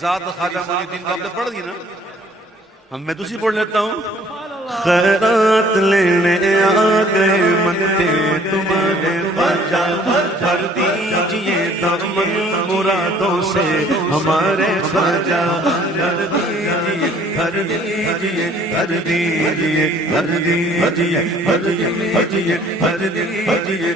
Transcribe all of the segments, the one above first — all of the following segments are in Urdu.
ذات خواجہ معین الدین کا آپ نے پڑھ دی نا، ہم میں دوسری پڑھ لیتا ہوں. خیرات لینے آ گئے منگتے تمہارے خواجہ، بھر دیجئے دامن مرادوں سے ہمارے خواجہ. بھر دیجئے، بھر دیجئے، بھر دیجئے، بھر دیجئے، بھر دیجئے، بھر دیجئے، بھر دیجئے،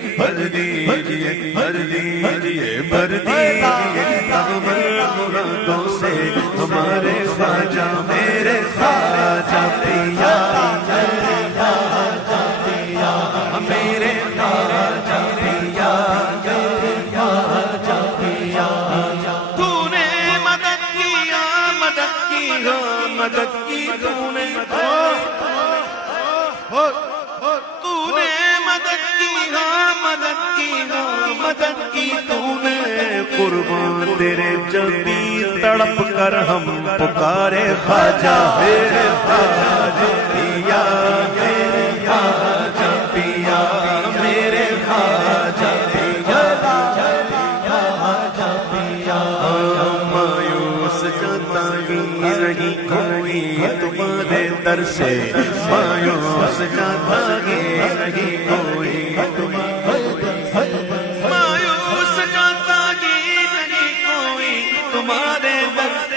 بھر دیجئے، بھر دیجئے دامن مرادوں سے ہمارے خواجہ میرے خواجہ پیا. میرے خواجہ پیا، تو نے مدد کیا، مدد کی ہو، مدد کی تو نے، تو نے مدد کی ہو، مدد کی ہو، مدد کی تو نے. قربان تیرے جبی تڑپ کر ہم پکارے خواجہ میرے خواجہ پیا، میرے خواجہ پیا، میرے خواجہ پیا، خواجہ پیا. مایوس جاتا ہی نہیں کوئی تمہارے در سے، مایوس جاتا ہی نہیں کوئی تمہارے در سے، مایوس جاتا ہی نہیں کوئی تمہارے در سے.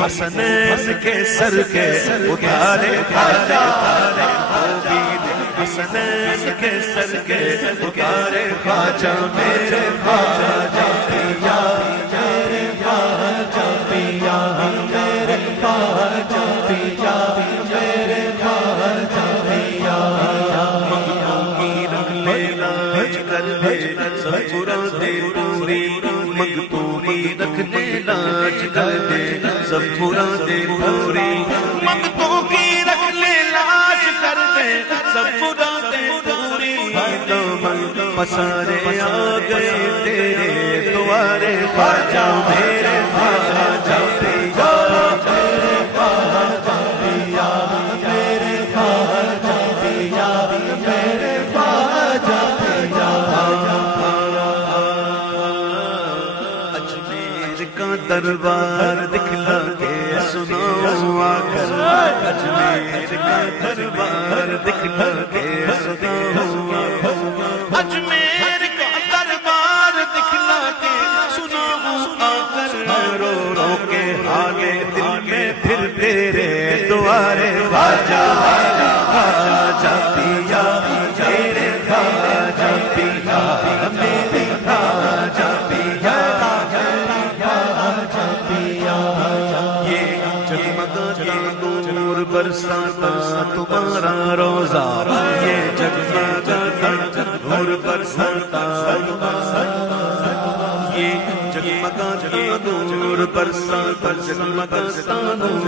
حسنین کے سر کے اتارے خواجہ، حسنین کے سر کے اتارے خواجہ میرے خواجہ پیا، میرے خواجہ پیا، میرے خواجہ پیا، میرے خواجہ پیا. منگتوں کی رکھ لے لاج کر لے سب مرادیں پوری، منگتوں کی رکھ لے لاج کر لے سب مرادیں پوری، منگتوں کی رکھ لے لاج کر دے سب مرادیں پوری. دامن پسارے آ گئے تیرے دوارے خواجہ میرے خواجہ پیا، میرے خواجہ پیا، میرے خواجہ پیا، میرے خواجہ پیا. اجمیر کا دربار دکھلا کے سناؤ آ کر، اجمیر کا دربار دکھلا کے سناؤ آ کر، اجمیر کا دربار دکھلا کے سناؤ آ کر. رو رو کے آگے دل میں پھر تیرے دوارے خواجہ میرے خواجہ پیا، میرے خواجہ پیا، میرے خواجہ پیا. نور برساتا تمہارا روزہ، یہ جگمگاتا نور برساتا، یہ جگمگاتا نور برساتا، جگمگاتا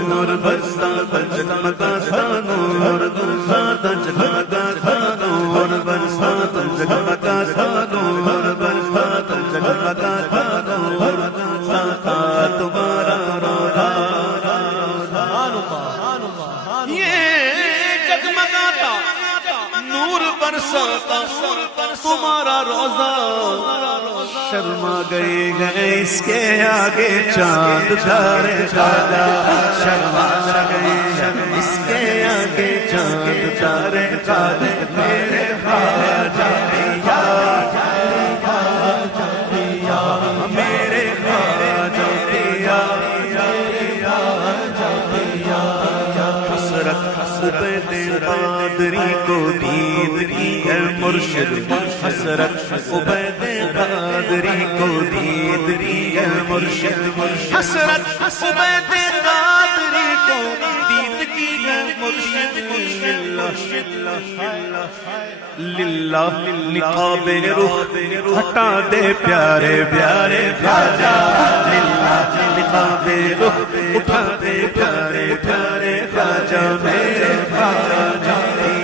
نور برساتا، جگمگاتا نور برساتا، جگمگاتا نور برساتا، جگمگاتا نور برساتا، جگمگاتا نور برساتا تمہارا روزہ. نور برساتا تمہارا روزہ، شرما گئے اس کے آگے چاند تارے خواجہ، شرما گئے اس کے آگے چاند تارے خواجہ میرے خواجہ پیا، میرے خواجہ پیا، حسرت عبید قادری کو دید کی ہے مرشد، حسرت عبید قادری کو دید کی ہے مرشد، حسرت عبید قادری کو دید کی ہے مرشد. للہ نقاب رخ ہٹا دے پیارے پیارے خواجہ للہ نقاب رخ اٹھا دے پیارے پیارے خواجہ میرے خواجہ